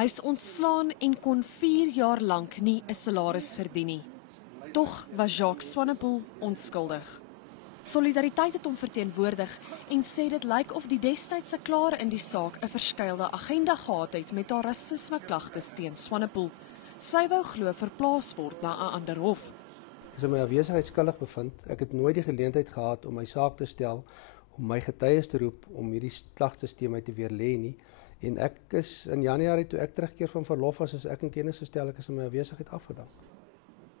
Hy is ontslaan en kon 4 jaar lank nie 'n salaris verdien nie. Tog was Jacques Swanepoel onskuldig. Solidariteit het hom verteenwoordig en sê dit lyk of die destydse klaer in die saak 'n verskeie agenda gehad het met haar rasisme klagtes teen Swanepoel. Sy wou glo verplaas word na 'n ander hof. Ek is in my afwesigheid skuldig bevind. Ek het nooit die geleentheid gehad om my saak te stel, om my getuies te roep, om hierdie klagstelsel uit te weerlê nie. En ek is in Januarie toe ek terugkeer van verlof was, soos ek in kennis gestel, ek is in my afwesigheid afgedank.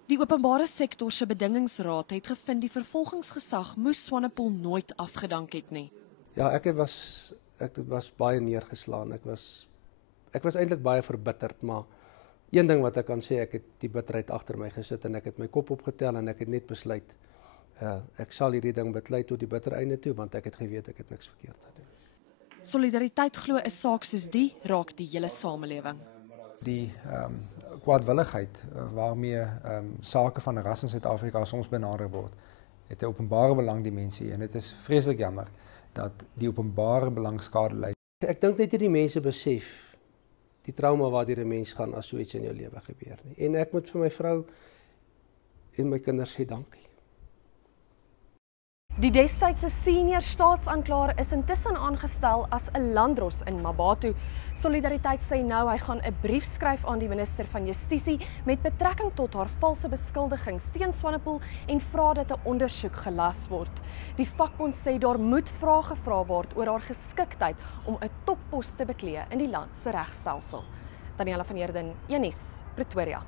Die openbare sektor se bedingingsraad het gevind die vervolgingsgesag moes Swanepoel nooit afgedank het nie. Ja, ek was baie neergeslaan. Ek was eintlik baie verbitterd, maar een ding wat ek kan sê, ek het die bitterheid agter my gesit en ek het my kop opgetel en ek het net besluit, ek sal hierdie ding beklei tot die bitter einde toe, want ek het geweet ek het niks verkeerd gedoen. Solidariteit glo 'n saak soos die raak die hele samelewing. Die kwaadwilligheid waarmee sake van ras in Suid-Afrika soms benader word, het 'n openbare belang dimensie en dit is vreeslik jammer dat die openbare belang skade ly. Ek dink net hierdie mense besef die trauma waardeur 'n mens gaan as so iets in jou lewe gebeur nie. En ek moet vir my vrou en my kinders sê dankie. Die destydse senior staatsaanklaer is intussen aangestel as 'n landdros in Mmabatho. Solidariteit sê nou hy gaan 'n brief skryf aan die minister van Justisie met betrekking tot haar valse beskuldigings teen Swanepoel en vra dat 'n ondersoek gelas word. Die vakbond sê daar moet vrae gevra word oor haar geskiktheid om 'n toppos te beklee in die land se regstelsel. Daniela van Heerden, Een Nuus, Pretoria.